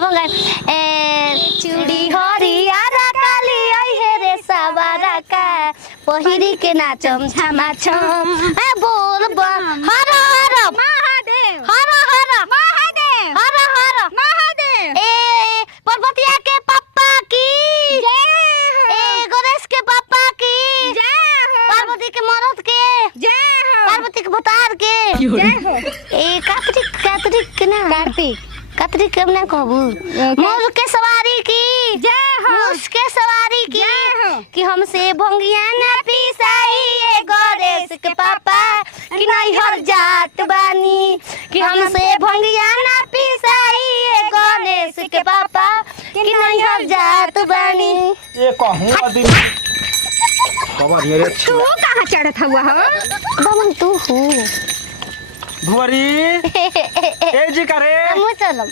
अब हम गाए चूड़ी हरियारा काली आई हे रे सवारा का पहिरी के नाचम छमा छम बोल हर हर महादेव हर हर महादेव हर हर महादेव ए पर्वतिया के पापा की जय हो ए गणेश के पापा की जय हो पार्वती के मरद के जय हो पार्वती के भतार के जय हो ए कार्तिक के ना कार्तिक के ना कहबू मोर के सवारी की जय हो मूस के सवारी की जय हो कि हमसे भंगिया ना पिसाई ए गणेश के पापा कि नहीं हर जात बानी कि हमसे भंगिया ना पिसाई ए गणेश के पापा कि नहीं हर जात बानी। ये कहूँ आदमी खबर मेरे तू कहाँ चढ़त हुआ हो बमन तू हूँ भुवरी ए जी करे हम चलम